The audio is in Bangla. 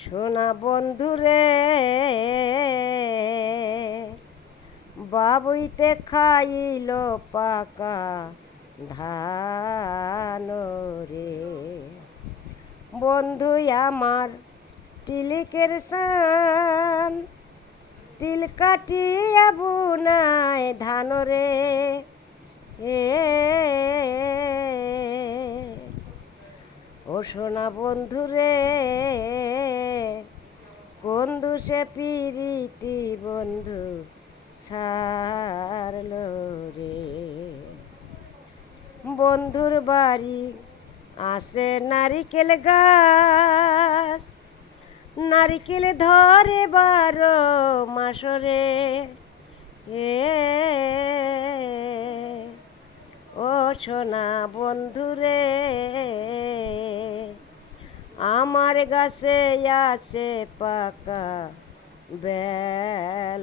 সোনা বন্ধুরে বাবুইতে খাইল পাকা ধান রে। বন্ধু আমার টিলিকের সান তিল কাটিয়া বুনায় ধান রে। ও সোনা বন্ধুরে কোন দুষে পিরিতি বন্ধু সারল রে। বন্ধুর বাড়ি আসে নারিকেল গাছ, নারিকেল ধরে 12 মাসরে। ও সোনা বন্ধুরে আমার গাছে আছে পাকা বেল